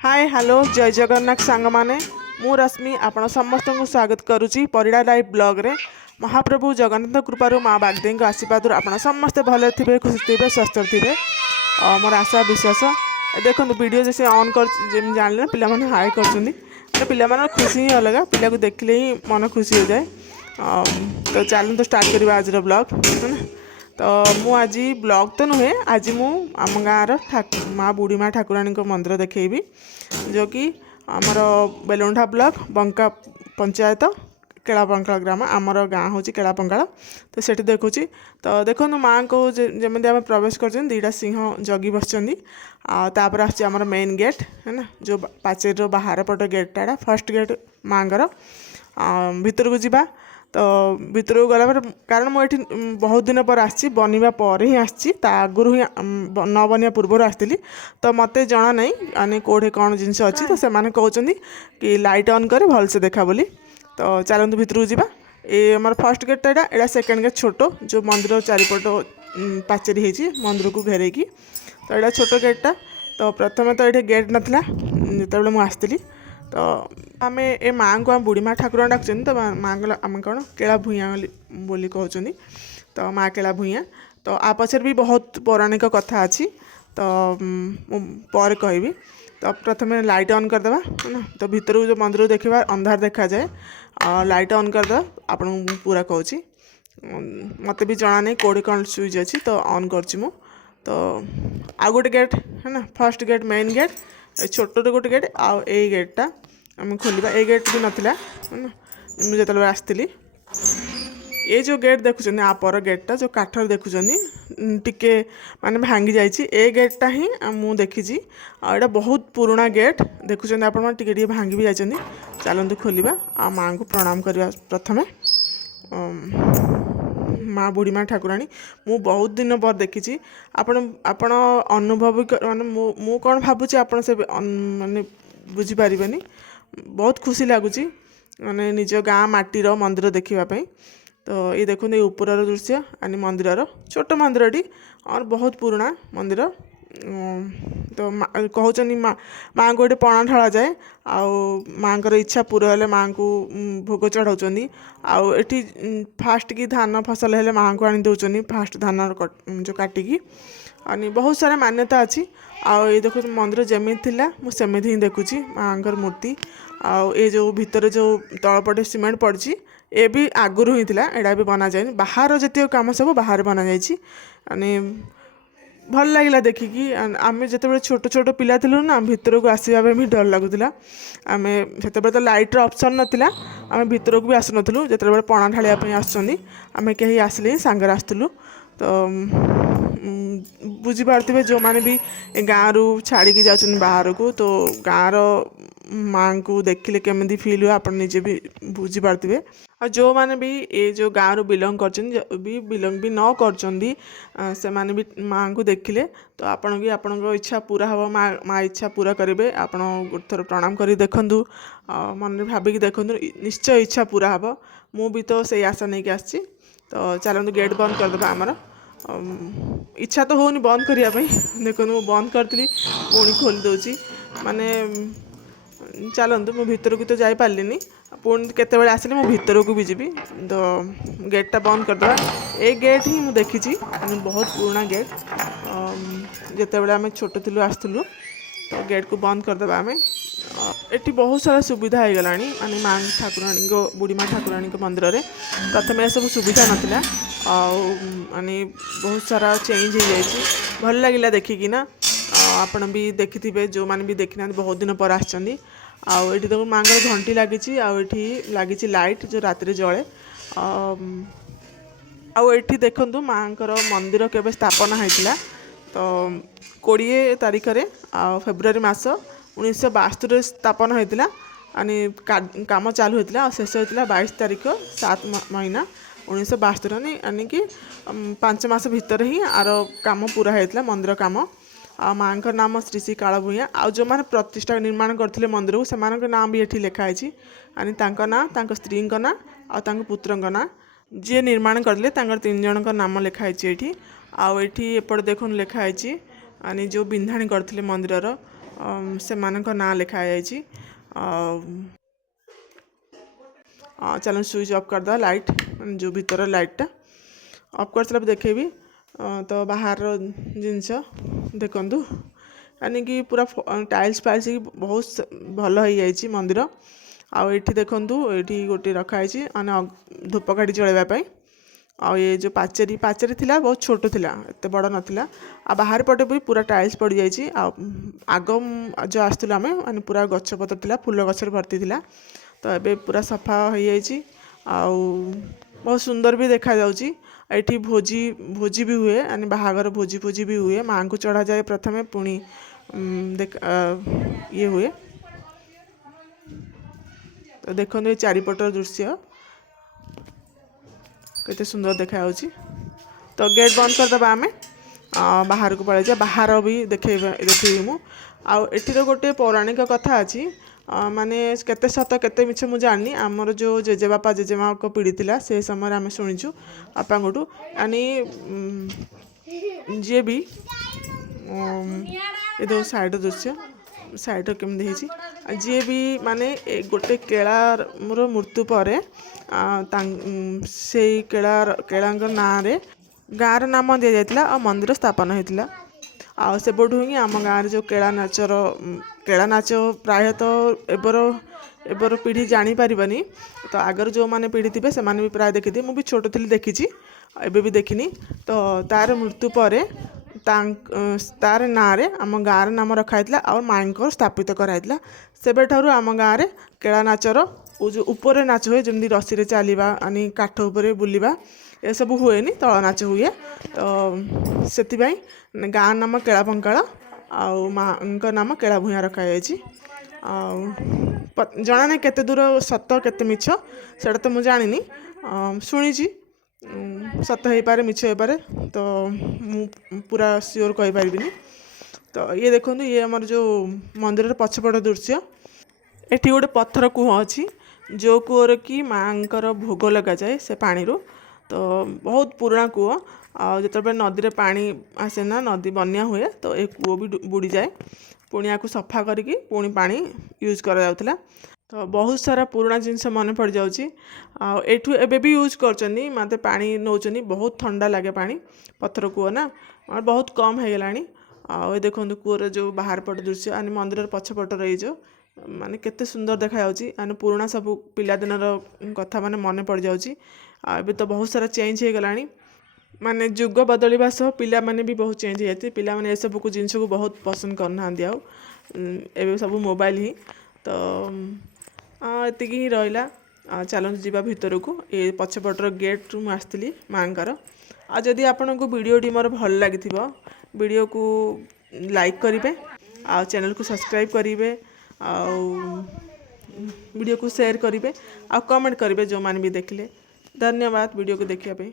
Hi hello जय जगन्नाथ सांग माने मु रश्मि आपण समस्त को स्वागत करुच्ची परिड़ा लाइव ब्लॉग रे। महाप्रभु जगन्नाथ कृपारू माँ बागदेवी आशीर्वाद आपण समस्ते भले थे खुशी थे स्वस्थ थे मोर आशा विश्वास। देखो वीडियो जैसे ऑन कर जानले पिला माने हाई कर पिला खुशी ही अलग पिला को देखले ही मन खुशी हो जाए। तो चलते तो स्टार्ट करवा आज ब्लॉग है ना। तो मु आज ब्लॉग तो नुहे आज मु आम गाँव माँ बुढ़ी माँ ठाकुराणी मंदिर देखी जो कि आमर बेलुंडा ब्लॉक बंका पंचायत केलापंकाल ग्राम आमर गाँ हूँ केलापंकाल। तो सेठी देखुची तो देखो माँ को जमी आम प्रवेश कर दीटा सिंह जगी बस तापर आमर मेन गेट है ना जो पाचेर बाहर पट गेटा फर्स्ट गेट माँ भीतर को जीवा। तो भीतर को गला कारण मुझे बहुत दिन पर आसी बनवा पर ही आसी आगुरी ही न बनवा पूर्व आसती तो मत जना नहीं यानी कौटे कौन जिनस अच्छी तो से कहते कि लाइट ऑन करे भलसे देखा बोली। तो चलते भीतर को जीवा ये आम फर्स्ट गेटा यहाँ सेकेंड गेट छोट जो मंदिर चारिपट पाचेरी होती मंदिर को घेरे की तो यहाँ छोट गेटा। तो प्रथम तो ये गेट नाला जो मुझे तो आम ए माँ को आम बुढ़ी माँ ठाकुर डाकुन तो माँ को आम कौन केला भूया बोली कहते तो माँ केला भूया। तो आ पचर भी बहुत पौराणिक कथा अच्छी तो पर कहबी। तो प्रथम लाइट ऑन करदे है ना तो भीतर को जो मंदिर देखा अंधार देखा जाए लाइट ऑन करदे आपन पूरा कहूँ मत भी जना नहीं कौटे कौन स्विच अच्छी तो ऑन कर मु। तो आ गोटे गेट है ना फर्स्ट गेट मेन गेट छोट गोटे गेट आउ ए गेटा आम खोलिबा ए गेट भी नाला है ना मुझे जो आसती ये जो गेट देखुं आपर गेटा जो काठर देखुं टिके माने भांगी जाइए ए गेटा ही मुझे देखी आटा बहुत पुराना गेट देखुं आपण टिके भांगी भी जाइए। चलते खोलिबा आ माँ को प्रणाम करवा प्रथमे माँ बुढ़ी माँ ठाकुराणी मु बहुत दिन पर देखी आपण अनुभव माने मु कौन भावुँ आप से माने बुझीपारे बहुत खुशी लगुच माने निज गाँ माटीर मंदिर देखापी। तो ये देखो ये ऊपर दृश्य यानी मंदिर छोट मंदिरटी और बहुत पुराना मंदिर। तो कहते माँ को गोटे पणा ढला जाए माँ इच्छा पूरा हेले माँ को भोग चढ़ाऊँ आठी फास्ट की धान फसल हेले माँ को आनी दौरान फास्ट धान जो काटिकी आनी बहुत सारा मान्यता अच्छी। ये देखो मंदिर जमी थिला मुझे ही देखुची माँ मूर्ति ये जो भितर जो तलपटे सीमेंट पड़ी ये भी आगुरी ही थिला एडा भी बना जाए बाहर जिते कम सब बाहर बना जानी भल लगे देखिकी आम जो छोट छोट पिला थिलु ना भितर को आसवा भी डर लगुला आम से तो लाइटर ऑप्शन नाला आम भितर को भी आसनु जो पणा ढालिया आसुँच आम कहीं आसिले सांगर आसलु। तो बुझीपारे जो मैंने भी गाँव रू छाड़ी जाऊँ बाहर को तो गाँव माँ को देखिले केमी फिल हुए आप निजे भी बुझीपारे और जो मैंने भी ये जो गाँव रू बिलंग कर बिलंग भी न कर से माने भी माँ को देखिले तो आपण भी आपण इच्छा पूरा हम माँ इच्छा पूरा करेंगे आप गोटे थर प्रणाम कर देखूँ मन भाविकी देखूँ निश्चय इच्छा पूरा हम मु भी तो से आशा नहीं कि आसी। तो चलते गेट बंद करदे आमर इच्छा तो होनी बंद करने देखो मुझे बंद करी पुणी खोली दूसरी माने चलतु मु भीतर को तो जाई पार्लिनी पुणी केते आसिले मु भीतर को भी जी। तो गेटा बंद करदे ए गेट ही मुझे देखी बहुत पुराना गेट जिते आम छोट थिलु आसलु तो गेट को बंद करदे आम एटी बहुत सारा सुविधा हो गला माने माँ ठाकुराणी बुढ़ी माँ ठाकुराणी मंदिर में प्रथम सब सुविधा नाला माने बहुत सारा चेंज हो जाए भल लगे देखिकिना आपण भी देखी थे जो मैंने भी देखी ना बहुत दिन पर आसछंदी आउ एठी देखो माँ घंटी लगी लगी लाइट जो रात जले आठी देखु माँ मंदिर केवे स्थापना होता तो 20 तारीख फेब्रुआरी मास 1972 स्थापना होता यानी काम चालू होता शेष होता 22 तारीख 7 महीना 1972 यानी कि 5 मास भितर ही आर काम पूरा होता मंदिर काम माँ का नाम श्री श्री काला भूया आउ जो मैंने प्रतिष्ठा निर्माण करते मंदिर को से नाम भी ये लिखाई यानी ना स्त्री ना आ पुत्र ना जी निर्माण करते 3 जन का नाम लिखाई ये आउ एपट देखो लिखाई यानी जो बिंधाणी करते मंदिर ସେମାନଙ୍କ ନାଁ ଲେଖା ଯାଇଛି। चलो स्विच ऑफ कर दो लाइट जो भीतर लाइटा ऑफ कर सारा देखेबी। तो बाहर जिनस देखु यानी कि पूरा टाइल्स फाइल्स बहुत भल हो जाइए मंदिर। आउ ये देखु ये गोटे रखाई माने धूपकाठी जलैवाई। आ ये जो पाचेरी पाचेरी थिला बहुत छोट थिला एते बड़ नथिला। आ बाहर पटे भी पूरा टाइल्स पड़ जाइए। आग जो आसुला आम माने पूरा गछ पत्र थिला फूल गछ भर्ती थिला। तो ये पूरा सफा हो जाइए। आउ बहुत सुंदर भी देखा जाउची। एठी भोजी भोजी भी हुए यानी बाहागर भोजी भोजी भी हुए। माँ को चढ़ा जाए प्रथमे पुणी देख ये हुए। तो देखो ये चारिपटर दृश्य केते सुंदर देखा जाउची। तो गेट बंद करदे आम बाहर को पड़े बाहर भी देखी मु आठीर गोटे पौराणिक कथा अच्छी। माने केते सत केते मिछ मु जानी आमर जो जेजेबापा जेजेमा को पीढ़ी थिला से समय आम शुणीचु बापा गोटू यानी जी भी ये दो साइड दृश्य साइड केमती जी भी माने गोटे केलार मोर मृत्यु पर से केला ना रे गाँव नाम दि जाता और मंदिर स्थापन होता। आ सेबठू ही आम गाँव जो केला नाच प्रायतः एबर पीढ़ी जानी पारबनी। तो आगर जो माने पीढ़ी थे से भी प्राय देखी मुझे छोट थी देखी एबे भी देखनी। तो तार मृत्यु पर तार ना आम गाँव नाम रखाई और माई को स्थापित कराइला। सेबे ठारू आम गाँव केला नाचर जो ऊपर नाच हुए जमी रसी रे चलवा यानी काठ उपरे बुलवा ये सब हुए तल नाच हुए। तो से गाँ नाम केला पंकाळ आउ माँ नाम केला भूया रखाई। जना नहीं केते दूर सत केते मिछ सेटा तो मुझे जानी शुणी सत हो पारे मिछ हो पारे। तो मु पूरा सियोर कहि परिबिनी। तो ये देखो ये आमर जो मंदिर पछपट दृश्य एटी गोटे पत्थर कूह अच्छी जो कूअर कि माँकर भोग लगा जाए से पानी रू। तो बहुत पुराना कूह जो नदी में पानी आसे ना नदी बन्या हुए तो ये कूह भी बुड़ी जाए पुणी या सफा करके पुणी पानी यूज करा जाउथला। तो बहुत सारा पुराना जिनस मन पड़ जाउची। एठू एबे भी यूज करचनी मते पानी नौचनी बहुत ठंडा लगे पानी पत्थर कूह ना और बहुत कम हो गलानी। ये देखो कूअर जो बाहर पट दृश्य यानी मंदिर पछपट रही जो माने केते सुंदर देखा जाउची यानी पुराना सब पिलादिन कथा माने मन पड़ जाउची। एबे तो बहुत सारा चेंज हो गलानी माने जुग बदलवा सह पिला माने भी बहुत चेंज होती। पिला माने सब को जिनस को बहुत पसंद करना एबे सब मोबाइल ही। तो एतिकी ही रहिला। चलते जीवा भितर को ये पछपटर गेट रु आसती माँकर। जदि आपन को वीडियोटी मोर भल लगी वीडियो को लाइक करेंगे आ चैनल को सब्सक्राइब करेंगे आ वीडियो को शेयर करेंगे आ कमेंट करेंगे जो मान भी देखले। धन्यवाद वीडियो को देखिए।